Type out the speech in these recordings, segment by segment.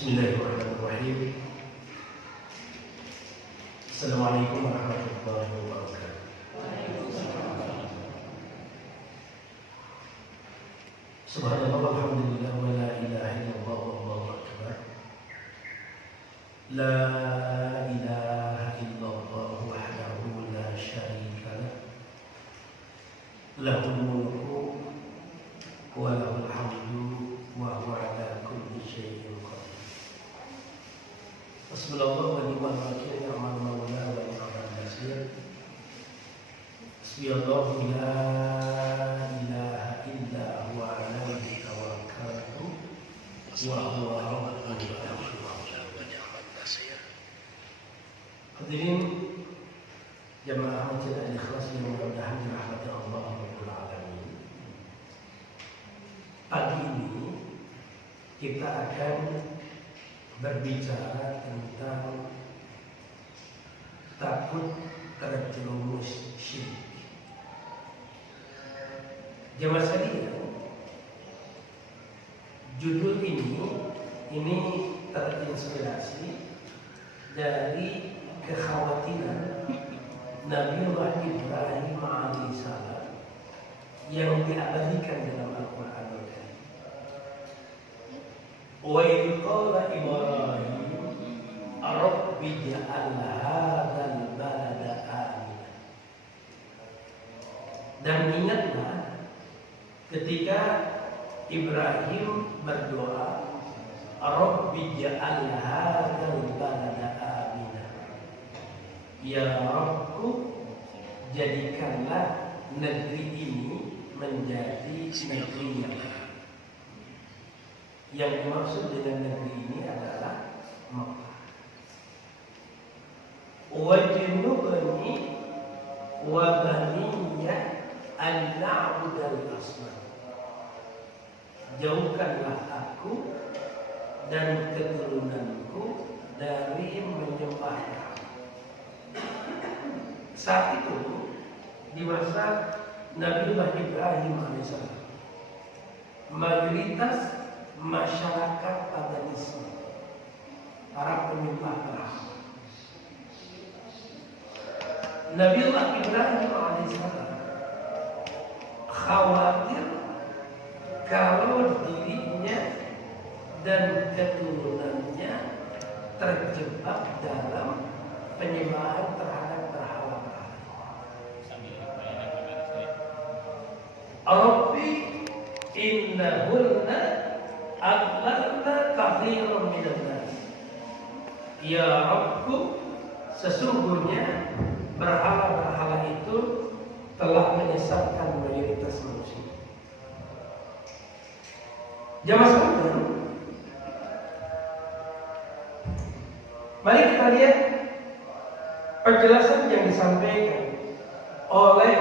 Bismillahirrahmanirrahim. Assalamualaikum warahmatullahi wabarakatuh. Subhanallah walhamdulillah wa la ilaha illallah wallahu akbar. La ilaha illallah wahdahu la syarika lah. Lahul mulku wa lahul hamdu wa huwa ala kulli syai'in qadir. Hasbunallahu wa ni'mal wakeel, ni'mal maula wa ni'mal nasir. Hasbiyallahu la ilaha illa huwa alaihi tawakkaltu wa huwa rabbul arsyil azim. Hadirin jamaah masjid Al-Ikhlas yang mudah-mudahan dirahmati Allah Rabbul Alamin. Pagi ini kita akan berbicara tentang takut terjerumus syirik. Jemaah sekalian, judul ini terinspirasi dari kekhawatiran Nabiullah Ibrahim alaihissalam yang diabadikan dalam Al-Quran. Wa idh qala Ibrahim Rabbi ij'al hadzal balada aminan. Dan ingatlah ketika Ibrahim berdoa, Rabbi ij'al hadzal balada aminan. Ya Rabbku, jadikanlah negeri ini menjadi negeri yang dimaksud dengan negeri ini adalah Makkah. Wajnubni wa baniya an na'budal asnam. Jauhkanlah aku dan keturunanku dari menyembah berhala. Saat itu di masa Nabiullah Ibrahim alaihissalam, mayoritas masyarakat paganisme, para penyembah berhala. Nabiullah Ibrahim alaihissalam khawatir kalau dirinya dan keturunannya terjebak dalam penyembahan terhadap berhala-berhala. Rabbi innahunna adlalna katsiran minan nas. Ya Rabbku, sesungguhnya berhala-berhala itu telah menyesatkan mayoritas manusia. Jamaah sekalian, mari kita lihat penjelasan yang disampaikan oleh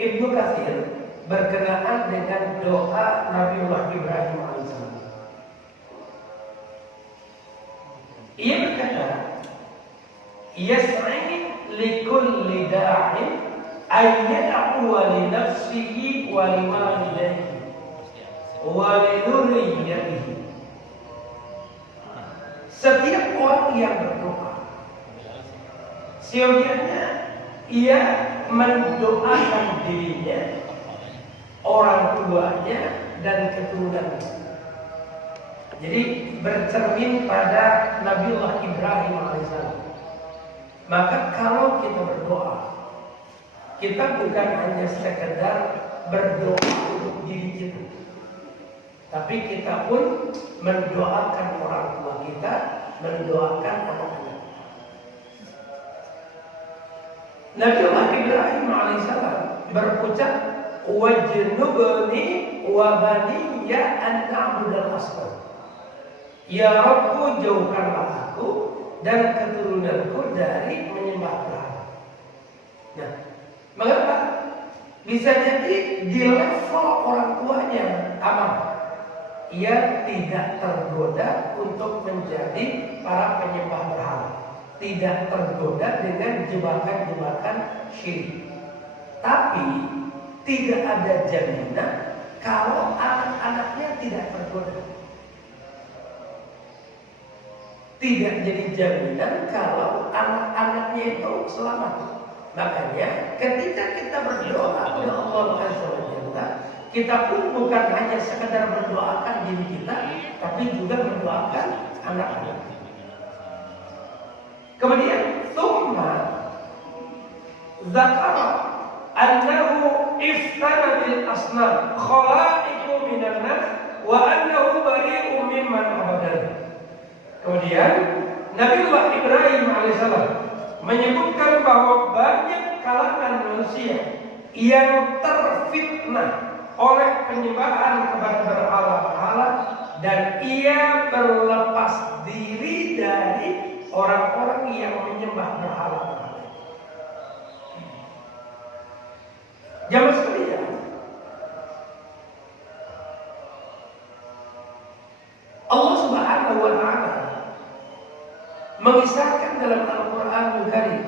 Ibnu Katsir berkenaan dengan doa Nabiullah Ibrahim alaihissalam. Ia berkata, yas'i likulli da'in ayyad'u li nafsihi wa liwalidayhi wa lidurriyyatihi. Setiap orang yang berdoa, seyogianya ia mendoakan dirinya, orang tuanya dan keturunannya. Jadi bercermin pada Nabiullah Ibrahim alaihissalam. Maka kalau kita berdoa, kita bukan hanya sekedar berdoa untuk diri kita, tapi kita pun mendoakan orang tua kita, mendoakan anak-anak. Nabiullah Ibrahim alaihissalam berucap, wajnubni wa baniya an na'budal asnam. Ya Rabbku, jauhkanlah aku dan keturunanku dari menyembah berhala. Nah, mengapa? Bisa jadi di level orang tuanya aman, ia tidak tergoda untuk menjadi para penyembah berhala, tidak tergoda dengan jebakan-jebakan syirik. Tapi tidak ada jaminan kalau anak-anaknya tidak tergoda. tidak jadi jaminan kalau anak-anaknya itu selamat. Makanya ketika kita berdoa kepada Allah Azza wa Jalla, kita pun bukan hanya sekedar mendoakan diri kita, tapi juga mendoakan anak-anak. Kemudian summa zakara annahu iftana bil asnam khalaiqu minan nas wa annahu bari'un mimman abadan. Kemudian Nabiullah Ibrahim alaihissalam menyebutkan bahwa banyak kalangan manusia yang terfitnah oleh penyembahan kepada berhala-berhala dan ia berlepas diri dari orang-orang yang menyembah berhala-berhala. Jamaah sekalian, Allah Subhanahu wa taala mengisahkan dalam Al-Qur'an Al-Karim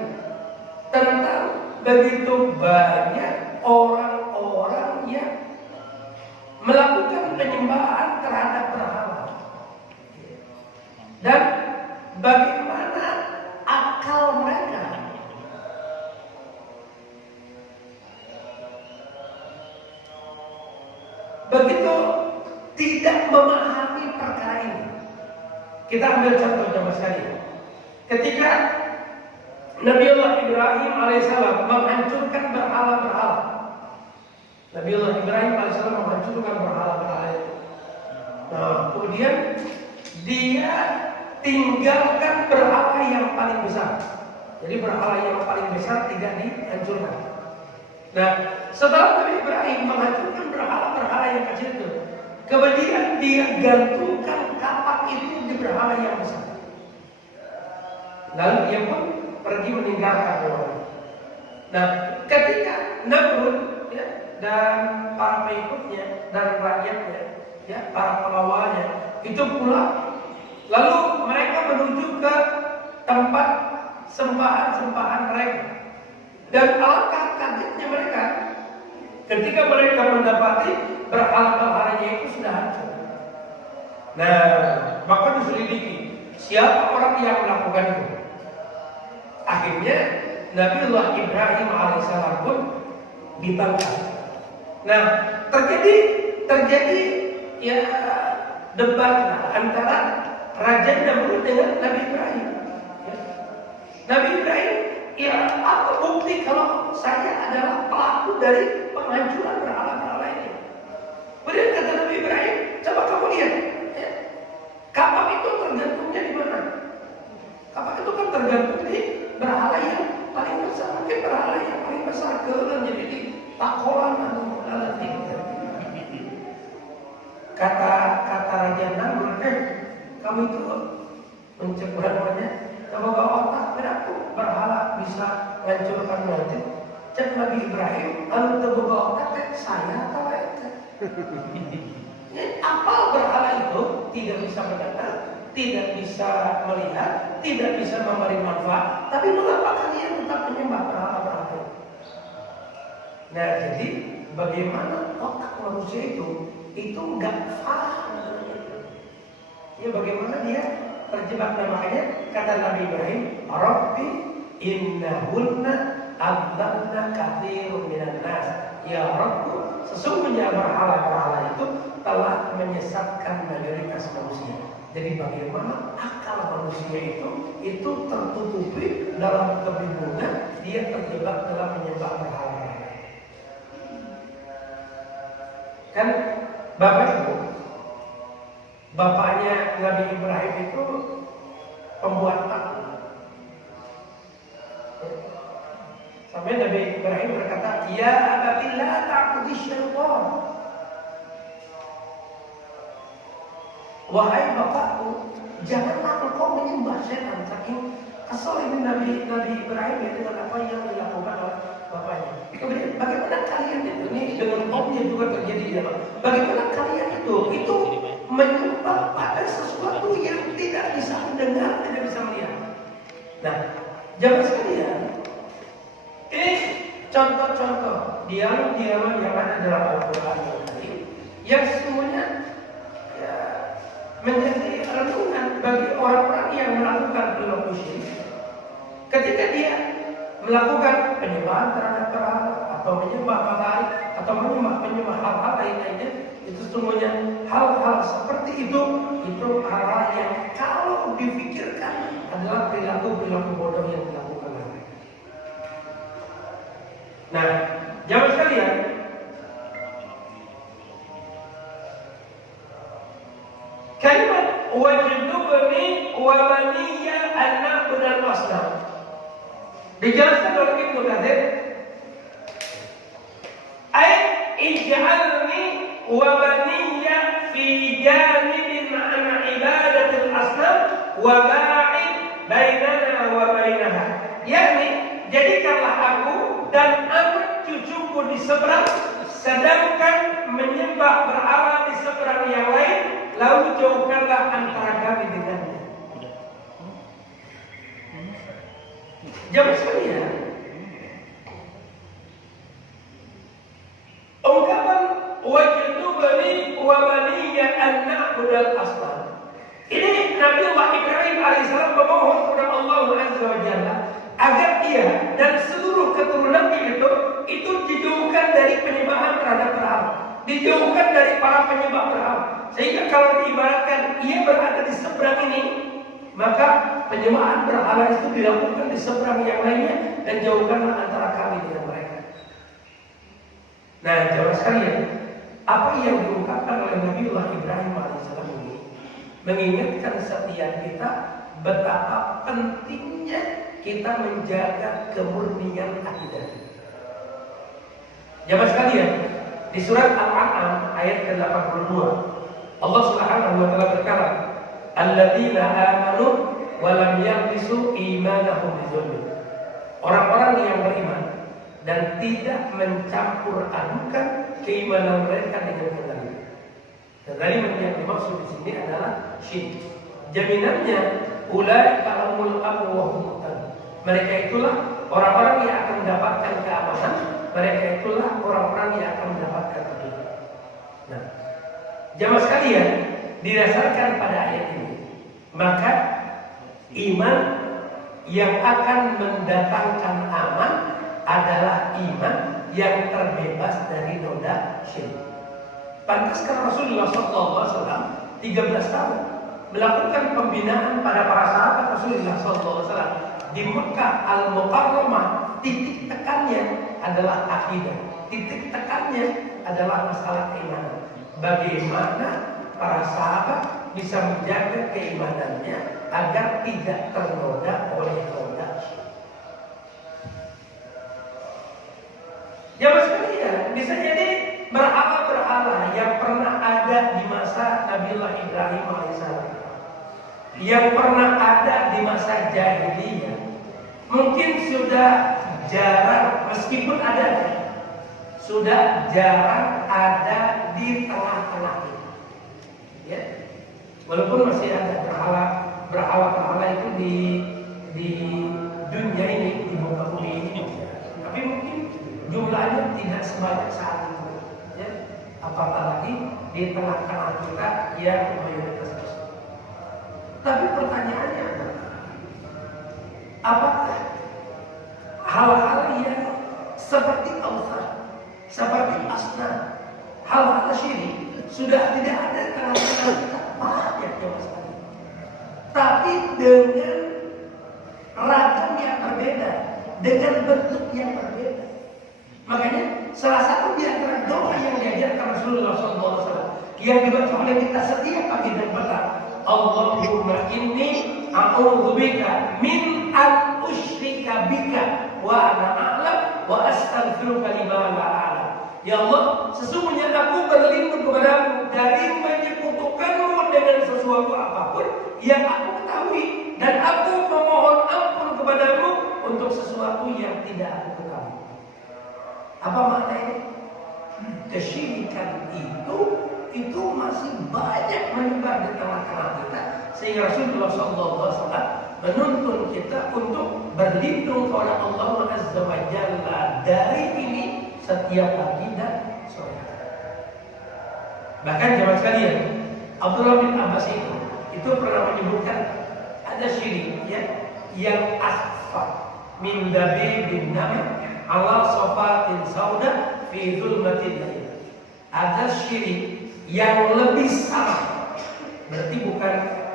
tentang begitu banyak orang-orang yang melakukan penyembahan terhadap berhala dan bagaimana akal mereka begitu tidak memahami perkara ini. Kita ambil contoh jamaah sekalian. Ketika Nabiullah Ibrahim alaihissalam menghancurkan berhala-berhala, Nabiullah Ibrahim alaihissalam menghancurkan berhala-berhala itu. Nah, kemudian dia tinggalkan berhala yang paling besar. Jadi berhala yang paling besar tidak dihancurkan. Nah, setelah Nabi Ibrahim menghancurkan berhala-berhala yang kecil itu, kemudian dia gantungkan kapak itu di berhala yang besar. Lalu dia pun pergi meninggalkan orang. Nah, ketika Namrud dan para pengikutnya dan rakyatnya, para pengawalnya itu pulang, lalu mereka menuju ke tempat sembahan-sembahan mereka. Dan alangkah kagetnya mereka ketika mereka mendapati berhala-berhalanya itu sudah hancur. Nah, maka diselidiki siapa orang yang melakukan itu. Akhirnya Nabiullah Ibrahim alaihissalam pun ditangkap. Nah, terjadi ya debat antara Raja Namrud dengan Nabi Ibrahim. Nabi Ibrahim, ya apa bukti kalau saya adalah pelaku dari penghancuran berhala-berhala ini? Kemudian kata Nabi Ibrahim, coba kamu lihat, kapak itu tergantungnya di mana? Kapak itu kan tergantung di berhala yang paling besar. Mungkin berhala yang paling besar keren jadi di takolan atau nanti. Kata Raja Namrud, kamu itu menceburanya, kamu gak otak, kenapa berhala bisa menghancurkan nanti? Cek Nabi Ibrahim, anu terbuka otak, saya atau itu? Apal berhala itu tidak bisa mendengar, tidak bisa melihat, tidak bisa memberi manfaat, tapi mengapa kalian tetap menyembah berhala-berhala? Nah, jadi bagaimana otak manusia itu nggak paham. Ya, bagaimana dia terjebak? Namanya kata Nabi Ibrahim, Rabbi innahunna adlanna katsirun minan nas. Ya Rabbku, sesungguhnya berhala-berhala itu telah menyesatkan mayoritas manusia. Jadi bagaimana akal manusia itu tertutupi dalam kebingungan, dia terjebak dalam menyembah berhala. Kan Bapak Ibu, bapaknya Nabi Ibrahim itu pembuat patung. Sampai Nabi Ibrahim berkata, ya abati la ta'budi syaitan. Wahai bapakku, janganlah engkau menyembah setan. Saking kesal ini Nabi Ibrahim ya dengan apa yang dilakukan oleh bapaknya. Kemudian bagaimana kalian itu, ini dengan kaumnya juga terjadi ya. Bagaimana kalian itu menyembah pada sesuatu yang tidak bisa mendengar, tidak bisa melihat. Nah, jamaah sekalian, ini contoh-contoh dialog-dialog yang ada dalam Al-Quran yang sesungguhnya ya, menjadi renungan bagi orang-orang yang melakukan perilaku syirik. Ketika dia melakukan penyembahan terhadap berhala atau menyembah matahari atau menyembah hal-hal lainnya, itu sesungguhnya hal-hal seperti itu hal-hal yang kalau dipikirkan adalah perilaku bodoh yang dilakukan oleh mereka. Nah, jamaah sekalian, kalimat wajnubni wa maniya an na'budal asnam dijelaskan oleh Ibnu Katsir, ay ij'alni wa maniya fi janibin an ibadatil asnam wa ba'id bainana wa bainaha, yakni jadikanlah aku dan anak cucuku di seberang, sedangkan menyembah berhala di seberang yang lain, lalu jauhkanlah antara kami dengannya. Jamaah sekalian, ungkapan wajnubni wa baniya an na'budal asnam, ini Nabi Allah Ibrahim alaihissalam memohon kepada Allah Azza wa Jalla agar ia dan seluruh keturunannya itu dijauhkan dari penyembahan terhadap berhala, dijauhkan dari para penyembah berhala. Sehingga kalau diibaratkan ia berada di seberang ini, maka penyembahan berhala itu dilakukan di seberang yang lainnya, dan jauhkanlah antara kami dengan mereka. Nah, jamaah sekalian, apa yang diungkapkan oleh Nabi Allah Ibrahim alaihissalam ini mengingatkan setiap kita betapa pentingnya kita menjaga kemurnian akidah. Jamaah sekalian, di surat Al-An'am ayat ke-82, Allah Subhanahu wa taala berkata, "Alladzina amanu wa lam yalbisu imanahum bizulm." Orang-orang yang beriman dan tidak mencampur adukan keimanan mereka dengan kezaliman. Kezaliman yang dimaksud di sini adalah syirik. Jaminannya ulaika lahumul amnu wa hum muhtadun. Mereka itulah orang-orang yang akan mendapatkan keamanan, mereka itulah orang-orang yang akan mendapatkan petunjuk. Nah, jamaah sekalian, didasarkan pada ayat ini, maka iman yang akan mendatangkan aman adalah iman yang terbebas dari noda syirik. Pantaskan Rasulullah SAW 13 tahun melakukan pembinaan pada para sahabat Rasulullah SAW di Mekah Al-Mukarramah. Titik tekannya adalah akidah, titik tekannya adalah masalah keimanan. Bagaimana para sahabat bisa menjaga keimanannya agar tidak ternoda oleh noda syirik. Jamaah sekalian, bisa jadi berhala-berhala yang pernah ada di masa Nabiullah Ibrahim alaihissalam, yang pernah ada di masa jahiliyah, mungkin sudah jarang, meskipun ada, sudah jarang ada di tengah-tengah kita. Ya, walaupun masih ada berhala itu di dunia ini, di muka bumi ini, tapi mungkin jumlahnya tidak sebanyak saat itu. Ya, apalagi di tengah-tengah kita yang mayoritas Muslim. Tapi pertanyaannya adalah, apakah hal-hal yang seperti ausan, seperti asnam, hal-hal syirik sudah tidak ada di tengah-tengah kita? Banyak jamaah sekalian. Tapi dengan ragam yang berbeda, dengan bentuk yang berbeda. Makanya salah satu di antara doa yang diajarkan Rasulullah SAW yang dibaca oleh kita setiap pagi dan petang, Allahumma inni a'udzubika min an usyrika bika wa ana a'lam wa astaghfiruka lima la a'lam. Ya Allah, sesungguhnya aku berlindung kepadamu dari menyekutukanmu dengan sesuatu apapun yang aku ketahui, dan aku memohon ampun kepadamu untuk sesuatu yang tidak aku ketahui. Apa maknanya? Kesyirikan itu masih banyak menyebar di tengah-tengah kita, sehingga Rasulullah SAW menuntun kita untuk berlindung kepada Allah Azza wa Jalla dari ini setiap pagi dan sore. Bahkan jemaah sekalian, Abdullah bin Abbas itu pernah menyebutkan ada syirik ya yang akhfa min dabibin namim ala safatin sauda fi zulmatil lail. Ada syirik yang lebih sama, berarti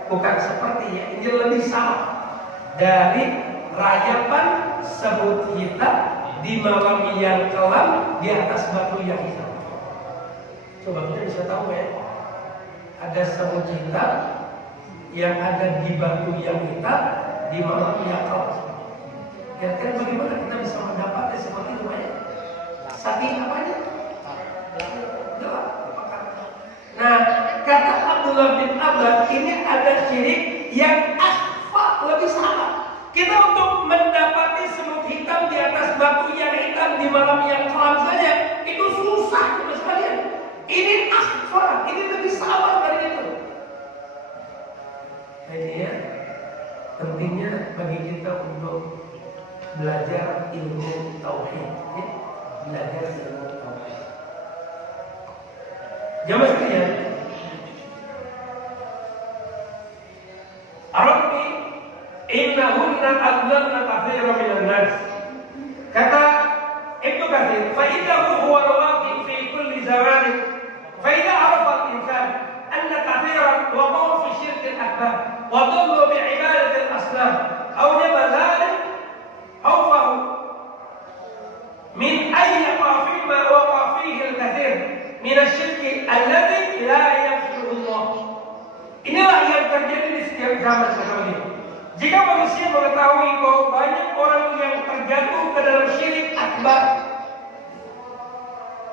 bukan seperti ya, ini lebih sama dari rayapan semut hitam di malam yang kelam di atas batu yang hitam. Coba kita bisa tahu ya, ada semut hitam yang ada di batu yang hitam di malam yang kelam. Kira-kira bagaimana kita bisa mendapatnya seperti itu ya? Saking apanya? Gelap. Nah, kata Abdullah bin Abbas, ini ada syirik yang akhfa, lebih sama. Kita untuk mendapati semut hitam di atas batu yang hitam di malam yang kelam saja itu susah, teman sekalian. Ini akhfa, ini lebih sama dari itu. Jadi ya, pentingnya bagi kita untuk belajar ilmu tauhid, ya? Belajar ilmu tauhid. Jamaah sekalian, Rabbi innahunna adlalna katsiran minan nas. Kata Ibnu Katsir, fa innahu huwa al-waqi fi kulli zamanin. Fa idza arafa al-insan anna katsiran waqa'u fi syirk al-akbar wa dallu bi ibadati al-asnam awjaba dhalik khawfahu min ayyi qafin ma waqa fihi al-katsir min asy-syirk alladhi la yaghfiru Allah. Inilah yang terjadi di setiap zaman sekarang ini. Jika manusia mengetahui bahwa banyak orang yang terjatuh ke dalam syirik akbar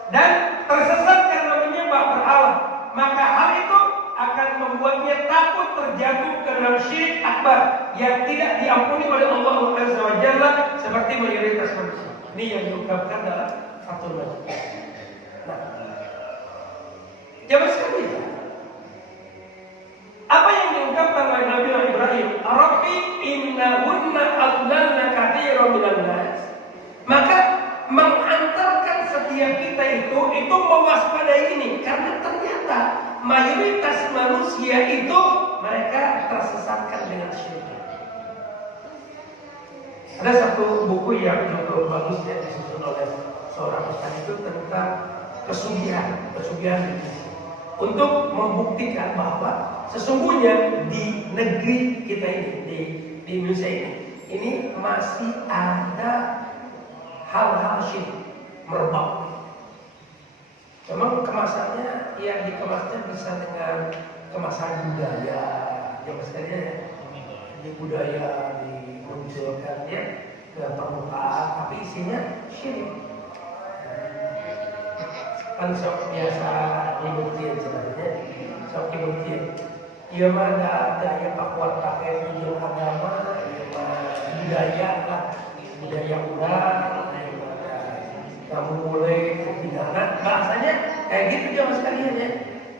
dan tersesat karena menyembah berhala, maka hal itu akan membuatnya takut terjatuh ke dalam syirik akbar yang tidak diampuni oleh Allah Azza wa Jalla seperti mayoritas manusia. Ini yang diungkapkan dalam Fathul Majid. Nah, jamaah sekalian, apa yang diungkapkan oleh Nabi Ibrahim, Rabbi innahunna adlalna katsiran minan nas, maka mengantarkan setiap kita itu mewaspadai ini, karena ternyata mayoritas manusia itu mereka tersesatkan dengan syirik. Ada satu buku yang cukup bagus yang disusun oleh seorang ustaz itu tentang kesugihan untuk membuktikan bahwa sesungguhnya di negeri kita ini, di Indonesia ini masih ada hal-hal syirik merebak. Memang kemasannya yang dikemasnya bisa dengan kemasan budaya, yang maksudnya di budaya dimunculkannya ke permukaan, tapi isinya syirik. Kan sok biasa dibuktiin sebenarnya, sok dibuktiin. Ia mah ada yang kuat pakai tujuan agama, budaya lah, budaya orang, kamu mulai pidana, bahasanya kayak gitu jamaah sekalian ya.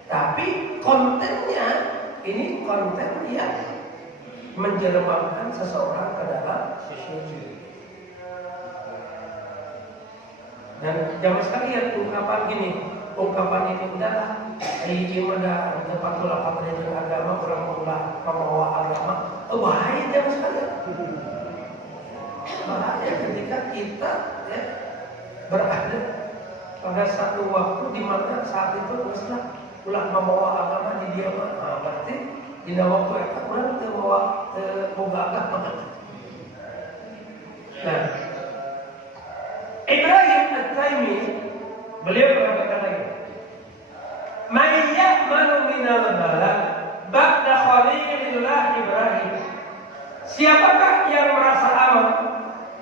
Tapi kontennya ini konten yang menjelmakan seseorang ke dalam syirik. Dan jamaah sekalian, ungkapan ini udahlah, ini ada tempat ulama pendidikan agama, orang membawa agama, bahaya jamaah sekalian. Bahaya ketika kita ya, berada pada satu waktu di mana saat itu misalnya ulah membawa agama di dia mana, berarti di waktu itu orang membawa agama. Nah, Ibrahim At-Taimi beliau berkata lagi, "Man ya'manu minal bala ba'da khalilillah Ibrahim." Siapakah yang merasa aman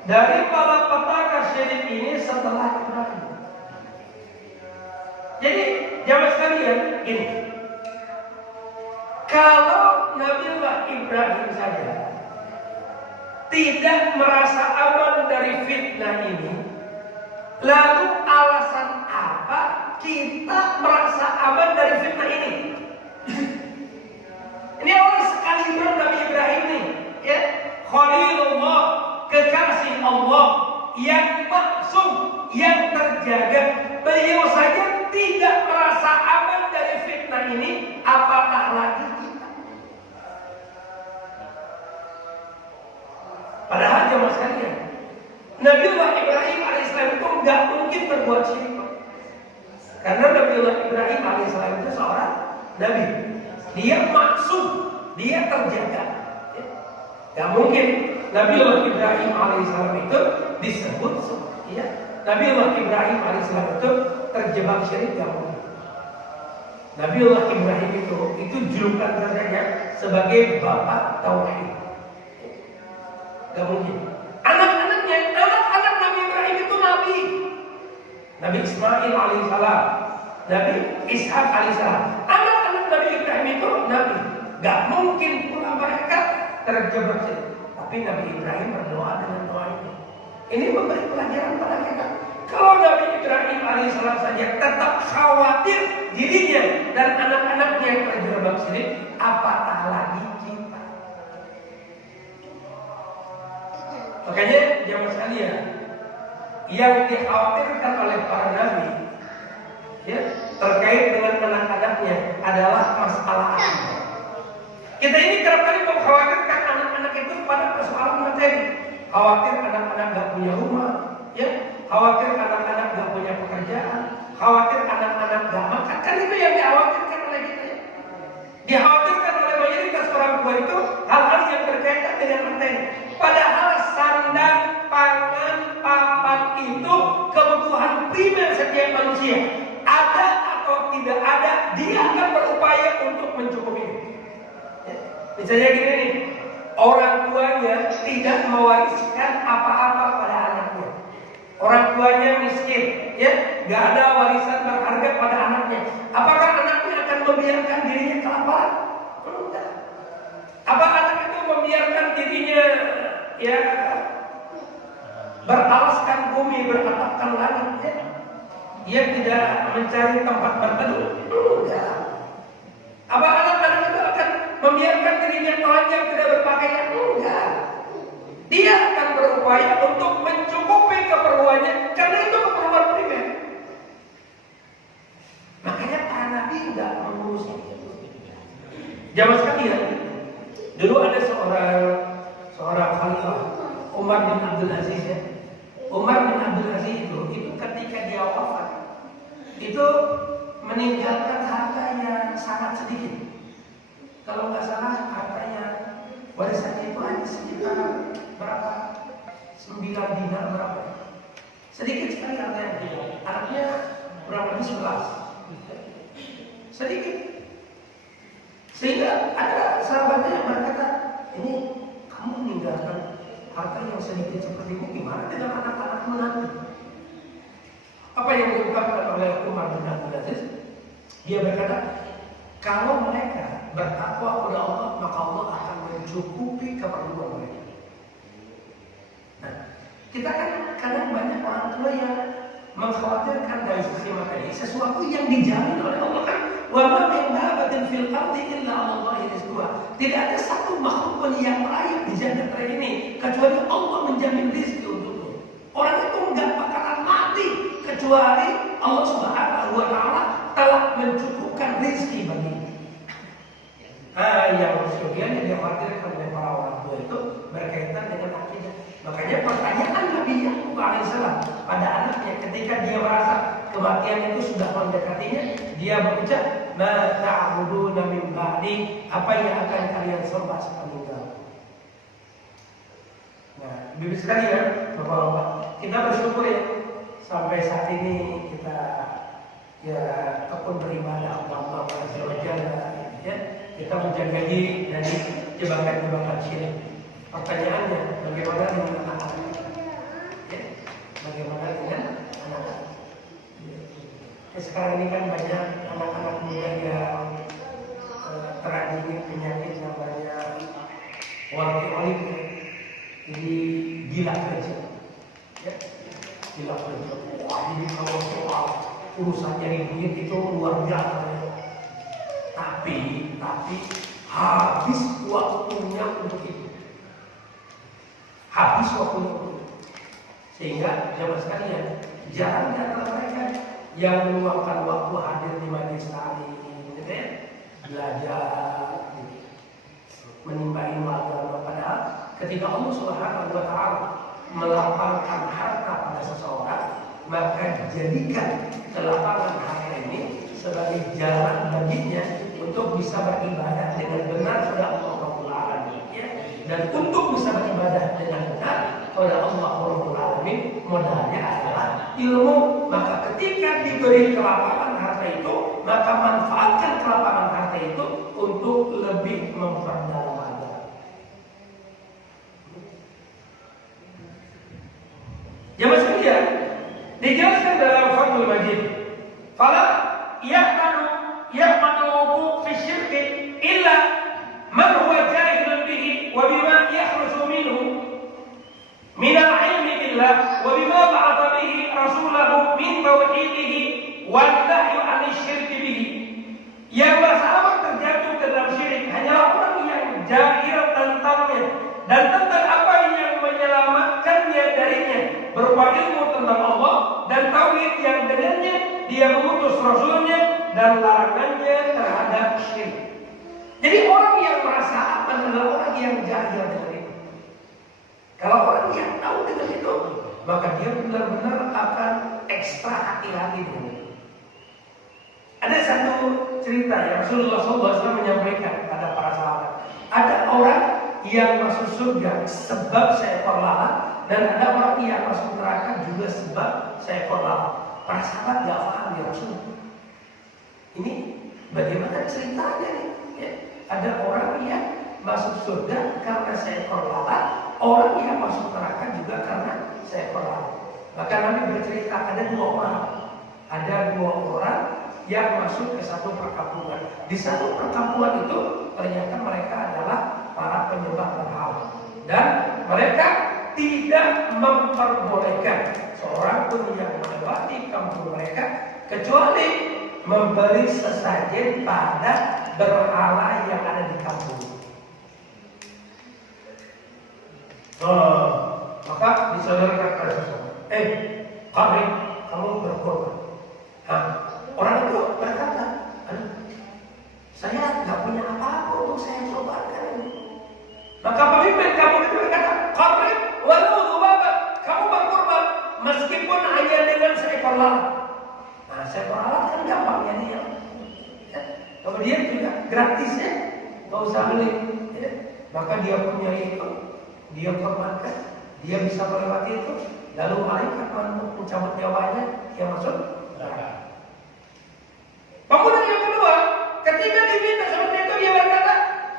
dari malapetaka syirik ini setelah Ibrahim? Jadi, jamaah sekalian, gini. Kalau Nabiullah Ibrahim saja tidak merasa aman dari fitnah ini, lalu alasan apa kita merasa aman dari fitnah ini? Ini orang sekaliber Nabi Ibrahim nih, ya, Khalilullah, kekasih Allah yang maksum, yang terjaga. Beliau saja tidak merasa aman dari fitnah ini, apa apatah lagi kita. Padahal jamaah sekalian, Nabiullah Ibrahim alaihissalam itu nggak mungkin berbuat syirik. Karena Nabiullah Ibrahim alaihissalam itu seorang nabi. Dia maksum, dia terjaga. Gak mungkin Nabiullah Ibrahim alaihissalam itu disebut ya, Nabiullah Ibrahim alaihissalam itu terjebak syirik, gak mungkin. Nabiullah Ibrahim itu julukan saja sebagai bapak tauhid. Gak mungkin. Anak-anaknya, anak-anak Nabi Ibrahim itu nabi. Nabi Ismail alaihissalam, Nabi Ishak alaihissalam. Anak-anak Nabi Ibrahim itu nabi. Gak mungkin pula mereka terjebak syirik. Tapi Nabi Ibrahim berdoa dengan doa ini. Ini memberi pelajaran pada kita. Kalau Nabi Ibrahim alaihissalam saja tetap khawatir dirinya dan anak-anaknya yang terjebak syirik, apatah lagi kita. Makanya jamaah sekalian, yang dikhawatirkan oleh para nabi ya, terkait dengan anak-anaknya adalah masalah akidah. Kita ini kerap kali mengkhawatirkan anak-anak itu pada persoalan materi. Khawatir anak-anak gak punya rumah, ya, khawatir anak-anak gak punya pekerjaan, khawatir anak-anak gak makan. Kan itu yang dikhawatirkan oleh kita ya. Dikhawatirkan oleh mayoritas orang tua itu hal-hal yang berkaitan dengan materi. Padahal sandang, pangan, papan itu kebutuhan primer setiap manusia. Ada atau tidak ada, dia akan berupaya untuk mencukupi. Ya. Misalnya gini nih, orang tuanya tidak mewariskan apa-apa pada anaknya. Orang tuanya miskin, ya, gak ada warisan berharga pada anaknya. Apakah anaknya akan membiarkan dirinya kelaparan? Enggak. Apa anak itu membiarkan dirinya ya beralaskan bumi, beratapkan langit? Ya? Dia tidak mencari tempat berteduh? Enggak. Apa anak-anak itu akan membiarkan dirinya telanjang tidak berpakaian? Enggak. Dia akan berupaya untuk mencukupi keperluannya, karena itu keperluan primer. Makanya para nabi enggak mengurus itu. Jamaah sekalian, dulu ada seorang khalifah, Umar bin Abdul Aziz ya. Umar bin Abdul Aziz itu ketika dia wafat, itu meninggalkan harta yang sangat sedikit. Kalau nggak salah hartanya warisannya itu hanya sekitar berapa? 9 dinar berapa? Sedikit sekali hartanya. Anaknya kurang lebih 11. Sedikit. Sehingga ada sahabatnya yang berkata, ini kamu meninggalkan harta yang sedikit seperti ini, gimana dengan anak-anakmu nanti? Apa yang diungkapkan oleh Umar bin Abdul Aziz? Dia berkata, kalau mereka bertakwa kepada Allah, maka Allah akan mencukupi keperluan mereka. Nah, kita kan kadang banyak orang tua yang mengkhawatirkan dari sisi materi sesuatu yang dijamin oleh Allah kan. Wa ma min dabatin fil ardi illa 'ala Allahi rizquha. Tidak ada satu makhluk pun yang layak di jagat raya ini kecuali Allah menjamin rezeki untukmu. Orang itu enggak bakalan mati kecuali Allah Subhanahu wa taala telah mencukupkan rezeki baginya. Yang sebagian yang dikhawatirkan oleh para orang tua itu berkaitan dengan akidah. Makanya pertanyaan Nabi Yakub alaihissalam pada anaknya ketika dia merasa kematian itu sudah mendekatinya, dia berucap, "Ma ta'buduna min ba'di?" Apa yang akan kalian sembah sepeninggal? Nah, Bibi sekalian, Bapak-bapak, kita bersyukur ya sampai saat ini kita ya tekun beribadah kepada Allah Azza wa Jalla, ya. Kita menjaga diri dari jebakan-jebakan syirik. Pertanyaannya, bagaimana dengan anak-anak? Ya, bagaimana dengan anak-anak? Ya, sekarang ini kan banyak anak-anak muda yang terjadi penyakit namanya workaholic, jadi gila kerja, ya, gila kerja. Wah, jadi kalau soal urusan nyari duit itu luar biasa. Tapi habis waktunya untuk itu. Habis waktunya untuk itu. Sehingga jamaah sekalian, jangan di antara mereka yang meluangkan waktu hadir di majelis taklim, gitu ya. belajar, menimba ilmu agama. Padahal ketika Allah Subhanahu wa Ta'ala melapangkan harta pada seseorang, maka jadikan kelapangan harta ini sebagai jalan baginya untuk bisa beribadah dengan benar kepada Allah Rabbul Alamin, ya. Dan untuk bisa beribadah dengan benar kepada Allah Rabbul Alamin, modalnya adalah ilmu. Maka ketika diberi kelapangan harta itu, maka manfaatkan kelapangan harta itu untuk lebih memperdalam agama. Jamaah sekalian, dijelaskan dalam Fathul Majid, fala ya'manu wuqu' fi syirki illa man huwa jahilun bihi wa bima yakhruju minhu min al-'ilmi billah wa bima ba'atha bihi rasulahu min tauhidihi wa nahyi 'anil syirki bihi. Yang bersama terjatuh ke dalam syirik hanyalah orang yang jahil tentangnya dan tentang apa yang menyelamatkannya darinya, berupa ilmu tentang Allah dan tauhid yang dengannya dia mengutus rasulnya dan larangannya terhadap syirik. Jadi orang yang merasa aman adalah orang yang jahil dengan itu. Kalau orang yang tahu dengan itu, maka dia benar-benar akan ekstra hati-hati dengan itu. Ada satu cerita yang Rasulullah SAW menyampaikan kepada para sahabat. Ada orang yang masuk surga sebab seekor lalat, dan ada orang yang masuk neraka juga sebab seekor lalat. Para sahabat gak paham ya Rasul. Ini bagaimana ceritanya nih? Ya, ada orang yang masuk surga karena seekor lalat, orang yang masuk neraka juga karena seekor lalat. Maka Nabi bercerita ada dua orang yang masuk ke satu perkampungan. Di satu perkampungan itu ternyata mereka adalah para penyembah berhala, dan mereka tidak memperbolehkan seorang pun yang melewati kampung mereka kecuali memberi sesajen pada berhala yang ada di kampung. Maka disodorkan pada seseorang, kami kamu berkorban. Orang itu berkata, saya nggak punya apa-apa untuk saya korbankan ini. Maka pemimpin kampung itu berkata, qarib walau dzubaba, kamu berkorban meskipun hanya dengan seekor lalat. Nah, seekor lalat kan gampang ya dia. Kemudian juga gratis ya, nggak usah beli. Ya. Maka dia punya itu, dia korbankan, dia bisa melewati itu. Lalu malaikat mencabut nyawanya, dia masuk neraka. Pemuda yang kedua, ketika diminta seperti itu, dia berkata,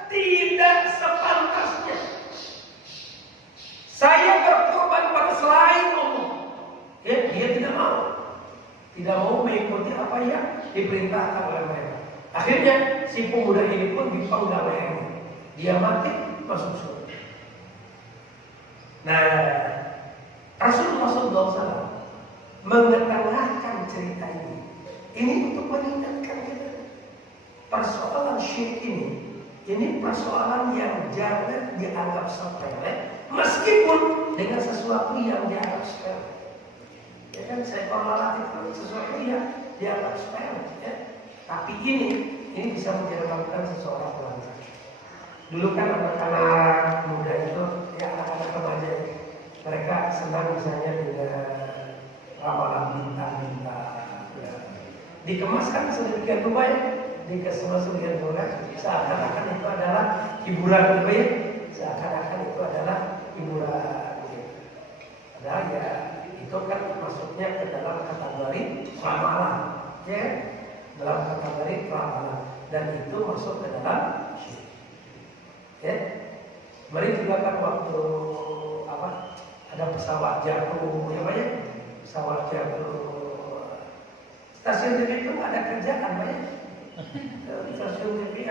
tidak sepantasnya saya berkorban pada selain Allah. Ya, dia tidak mau mengikuti apa yang diperintahkan oleh mereka. Akhirnya si pemuda ini pun dipenggal lehernya, dia mati masuk surga. Nah, Rasulullah SAW mengetengahkan cerita ini untuk mengingatkan kita persoalan syirik ini persoalan yang jangan dianggap sepele, meskipun dengan sesuatu yang dianggap sepele. Ya kan, seekor lalat itu sesuatu yang dianggap sepele, ya. Tapi ini bisa menyebabkan seseorang belajar. Dulu kan anak-anak muda itu, ya anak-anak remaja, mereka senang misalnya dengan ramalan bintang-bintang. Dikemaskan sedemikian rupa ya, sedemikian rupa, seakan-akan itu adalah hiburan gitu ya, seakan-akan itu adalah hiburan gitu. Padahal ya itu kan masuknya ke dalam kategori ramalan, ya, dalam kategori ramalan, dan itu masuk ke dalam syirik. Ya, kemarin juga kan waktu ada pesawat jatuh, ya Pak ya, pesawat jatuh. Stasiun TV itu ada kerjaan banyak. Stasiun TV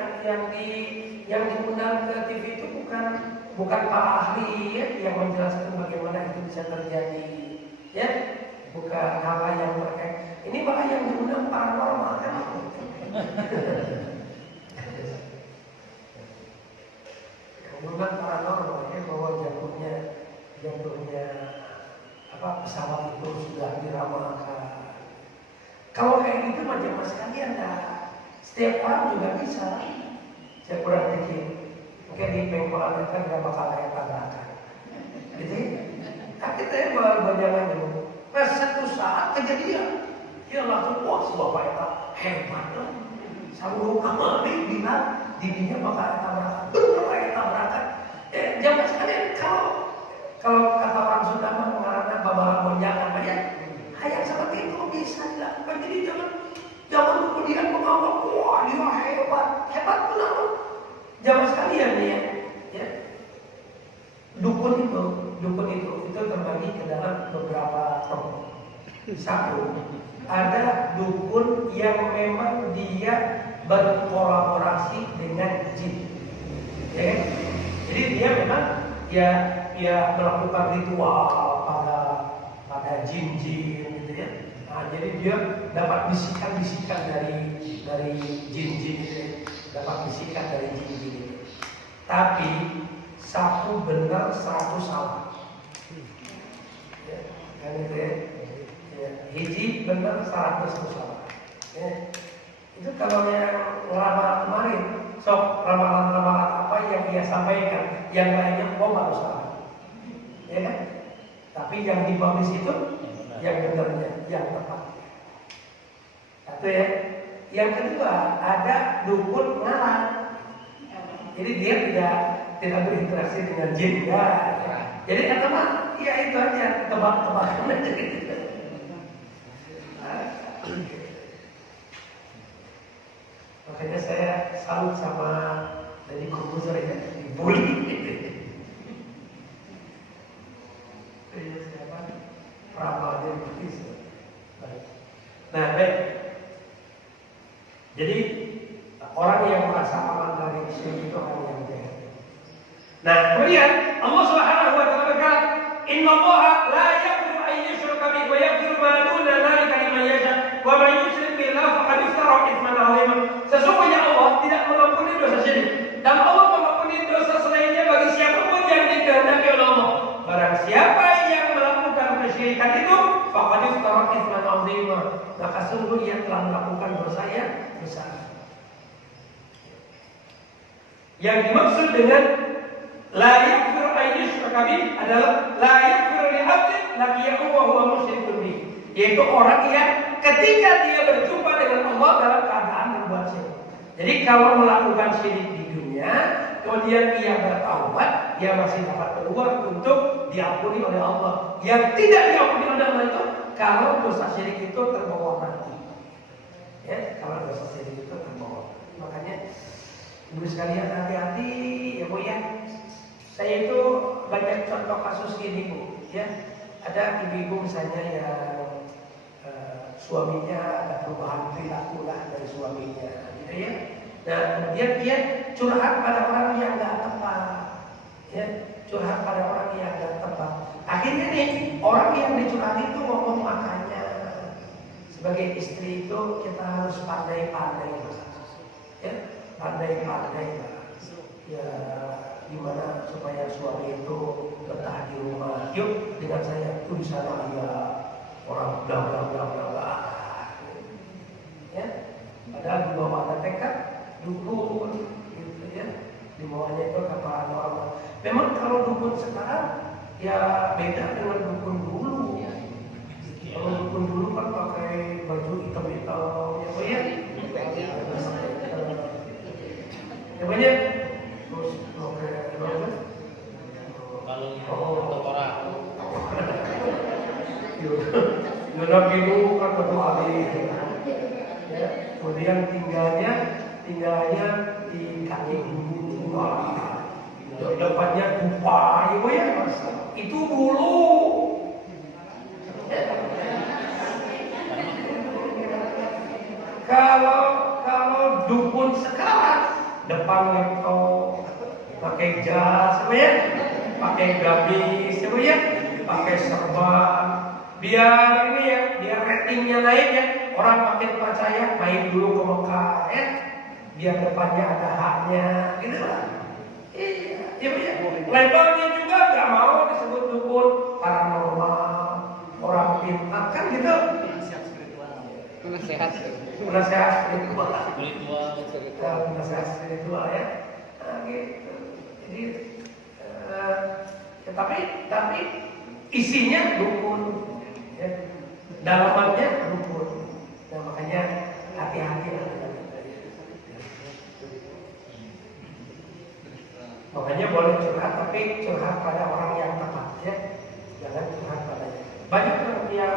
yang diundang ke TV itu bukan para ahli ya, yang menjelaskan bagaimana itu bisa terjadi, ya, bukan hal yang terkait. Ini malah yang diundang paranormal kan? Yang diundang paranormal ya, bahwa jatuhnya pesawat itu sudah diramalkan. Kalau kayak gitu macam sekalian Setiap orang juga bisa. Saya kurang kecil. Mungkin di pengkolan kan nggak bakal kayak tabrakan. Gitu ya. Tapi saya berjalan dulu. Nah satu saat kejadian, dia langsung wah si bapak itu hebat loh. Sama kamari bilang dirinya bakal tabrakan. Betul kayak tabrakan. Jangan sekalian kalau kata orang Sunda mengarahkan babalan monjangan banyak. Hayang seperti itu bisa dilakukan. Jadi jangan kemudian menganggap wah dia hebat benar. Jangan sekalian nih ya. Dukun itu terbagi ke dalam beberapa kelompok. Satu, ada dukun yang memang dia berkolaborasi dengan jin. Ya kan? Jadi dia memang ya melakukan ritual pada jin-jin gitu ya. Nah, jadi dia dapat bisikan-bisikan dari jin-jin itu, dapat bisikan dari jin-jin itu. Tapi satu benar, 100 salah. Ya, kan itu ya. Hiji benar, 100 salah. Ya. Itu kalau yang ngelamar kemarin, sok ramalan-ramalan apa yang dia sampaikan, yang lainnya baru salah. Ya kan? Tapi yang dipublish itu yang benarnya, yang tepat. Satu ya. Yang kedua, ada dukun ngarang. Jadi dia tidak berinteraksi dengan jin ya. Jadi teman, ya itu aja tebak-tebakan aja gitu. Makanya saya salut sama dari komposer ya, dibully. Siapa? Pramadil Bukis. Nah, baik. Jadi orang yang merasa aman dari syirik itu orang yang jahat. Nah, kemudian Allah Subhanahu wa taala berkata, "Innallaha la yaghfiru an yushraka bihi wa yaghfiru ma duna dzalika liman yasha, wa man yushrik billahi faqad iftara itsman 'azima." Sesungguhnya Allah tidak mengampuni dosa syirik dan Allah mengampuni dosa selainnya bagi siapapun yang dikehendaki oleh Allah. Barang siapa yang melakukan kesyirikan itu, faqad iftara itsman 'azima, maka sungguh ia telah melakukan dosa yang besar. Yang dimaksud dengan la yaghfiru an yushraka bihi adalah la yaghfiru li 'abdin laqiyahu wa huwa musyrikun bihi, yaitu orang yang ketika dia berjumpa dengan Allah dalam keadaan berbuat syirik. Jadi kalau melakukan syirik di dunia, kemudian dia bertaubat, dia masih dapat peluang untuk diampuni oleh Allah. Yang tidak diampuni oleh Allah itu kalau dosa syirik itu terbawa mati. Ya, kalau dosa syirik itu terbawa. Makanya ibu sekalian hati-hati ya Bu ya. Saya itu banyak contoh kasus ini Bu ya. Ada ibu-ibu misalnya yang suaminya ada perubahan perilaku lah dari suaminya gitu ya. Nah kemudian dia curhat pada orang yang nggak tepat ya, curhat pada orang yang nggak tepat. Akhirnya nih orang yang dicurhat itu ngomong, makanya sebagai istri itu kita harus pandai-pandai ya, pandai-pandai ya, gimana supaya suami itu betah di rumah. Yuk dengan saya itu di sana ya orang bla bla bla bla bla ya, padahal di bawah ada tekad dukun gitu ya, di bawahnya itu kata orang. Memang kalau dukun sekarang ya beda dengan dukun dulu ya. Kalau dukun dulu kan pakai baju hitam-hitam ya, ya banyak terus Yonab itu kan betul habis ya. Kemudian tinggalnya di kaki gunung, depannya dupa ibu ya, itu dulu ya. Kalau dukun sekarang depan laptop pakai jas ya, pakai gamis ya, pakai serban, biar ini ya, biar ratingnya naik ya, orang makin percaya, main dulu ke Mekah ya, biar depannya ada haknya gitu lah. Iya ya. Labelnya juga nggak mau disebut dukun, paranormal, orang pintar kan gitu. Penasehat spiritual. spiritual. Penasehat spiritual ya. Nah, gitu. Jadi ya, tapi isinya rukun, ya. Dalamannya rukun. Nah, makanya hati-hati lah. Makanya boleh curhat, tapi curhat pada orang yang tepat ya. Jangan curhat padanya. Banyak yang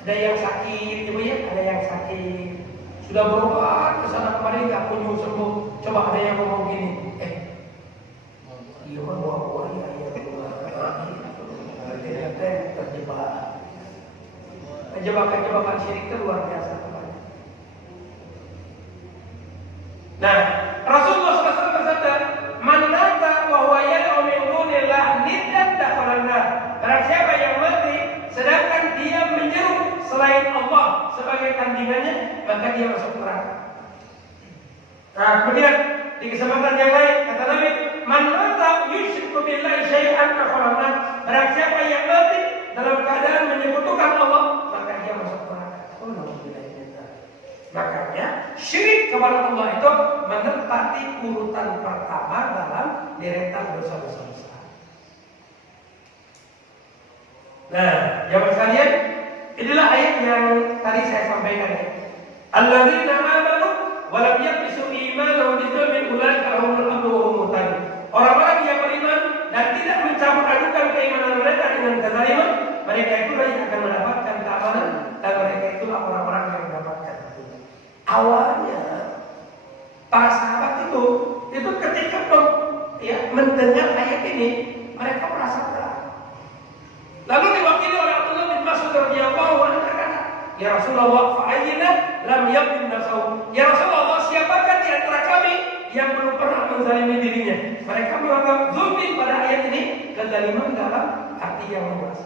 ada yang sakit, ibu ya, ada yang sakit sudah berobat kesana kemari nggak kunjung sembuh. Coba ada yang ngomong gini, iya mah buah ya, ternyata terjebak. Kejebakan syirik itu luar biasa. Nah, Rasulullah SAW bersabda, "Man mata wa huwa yad'u min dunillah niddan dakhala an-nar." Barang siapa yang mati sedangkan dia menyeru selain Allah sebagai tandingannya, maka dia masuk neraka. Nah, kemudian di kesempatan yang lain kata Nabi, "Man mata yusyriku billahi syai'an dakhala an-nar." Barang siapa yang mati dalam keadaan menyekutukan Allah, maka dia masuk neraka. Makanya syirik kepada Allah itu menempati urutan pertama dalam deretan dosa-dosa besar. Nah, jamaah sekalian, inilah ayat yang tadi saya sampaikan ya. Alladzina amanu wa lam yalbisu imanahum bidzulmin ulaika lahumul amnu wa hum muhtadun. Orang-orang yang beriman dan tidak mencampur adukan keimanan mereka dengan kezaliman, mereka itulah yang akan mendapatkan keamanan dan mereka itulah orang-orang yang mendapatkan petunjuk. Awalnya para sahabat itu ketika mendengar ayat ini mereka merasa berat. Lalu diwakili oleh Abdullah bin Mas'ud radhiyallahu anhu berkata, "Ya Rasulullah, fa'ayyina lam yakun nafsuhu." Ya Rasulullah, siapakah di antara kami yang belum pernah menzalimi dirinya? Mereka menganggap zulmi pada ayat ini kezaliman dalam arti yang luas.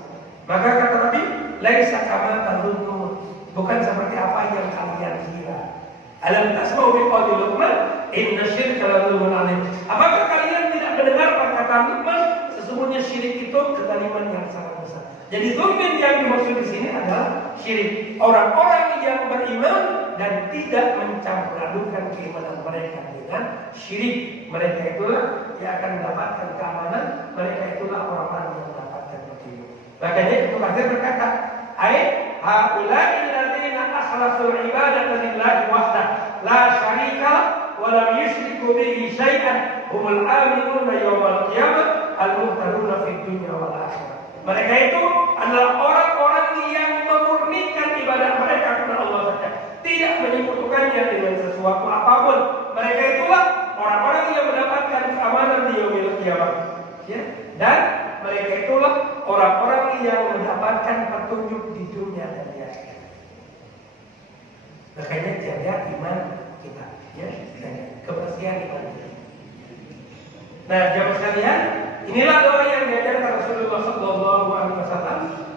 Maka kata Nabi, "Laisa kama tadhunnun." Bukan seperti apa yang kalian kira. Alam tasma'u bi qawli Luqman, "Inna syirka la dzulmun 'adzim." Apakah kalian tidak mendengar perkataan Luqman? Sesungguhnya syirik itu kezaliman yang sangat besar. Jadi zulmin yang dimaksud di sini adalah syirik. Orang-orang yang beriman dan tidak mencampur adukan keimanan mereka dengan syirik, mereka itulah yang akan mendapatkan keamanan. Mereka itulah orang-orang yang mendapatkan petunjuk. Makanya Ibnu Katsir berkata, "Ai haula'i alladziina akhlasul ibadata lillahi wahdah la syarika wa lam yusyriku bihi syai'an humul aminuna yaumal qiyamah al-muhtaduna fid dunya wal akhirah." Mereka itu adalah orang-orang yang memurnikan ibadah mereka kepada Allah saja, tidak menyekutukannya dengan sesuatu apapun. Mereka itulah orang-orang yang mendapatkan keamanan di yaumil qiyamah. Ya, dan mereka itulah orang-orang yang mendapatkan petunjuk di dunia dan di akhirat. Makanya jaga iman kita, ya, jaga kebersihan iman kita. Nah, jamaah sekalian, inilah doa yang diajarkan Rasulullah SAW.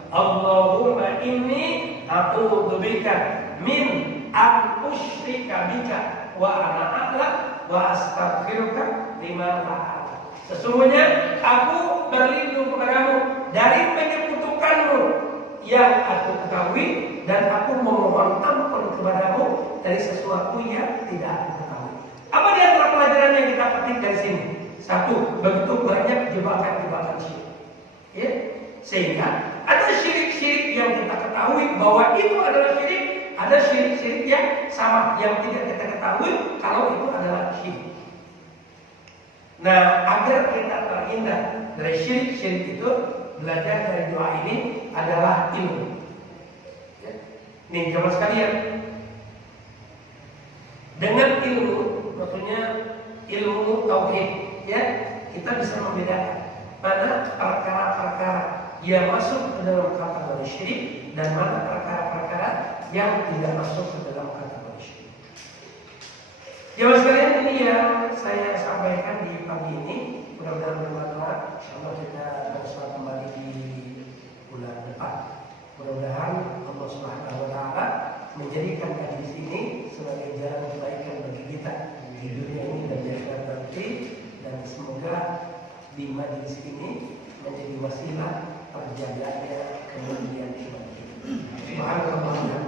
Allahumma inni a'udzubika min an usyrika bika wa ana a'lam wa astaghfiruka lima la a'lam. Sesungguhnya aku berlindung kepadamu dari penyekutukanmu yang aku ketahui, dan aku memohon ampun kepadamu dari sesuatu yang tidak aku ketahui. Apa di antara pelajaran yang kita petik dari sini? Satu, begitu banyak jebakan-jebakan syirik. Ya? Sehingga ada syirik-syirik yang kita ketahui bahwa itu adalah syirik, ada syirik-syirik yang sama yang tidak kita ketahui kalau itu adalah syirik. Nah, agar kita terhindar dari syirik-syirik itu, belajar dari doa ini adalah ilmu. Ya? Nih, jamaah sekalian, dengan ilmu, maksudnya ilmu tauhid, ya, kita bisa membedakan mana perkara-perkara yang masuk ke dalam kategori syirik dan mana perkara-perkara yang tidak masuk ke dalam kategori syirik. Jamaah sekalian, ini yang saya sampaikan di pagi ini. Mudah-mudahan bermanfaat. Insyaallah kita bersua kembali di bulan depan. Mudah-mudahan Allah Subhanahu wa taala menjadikan hadis ini sebagai jalan kebaikan bagi kita di dunia ini dan di akhirat nanti, dan semoga di majelis ini menjadi wasilah terjaganya kemuliaan iman kita. Subhanallah.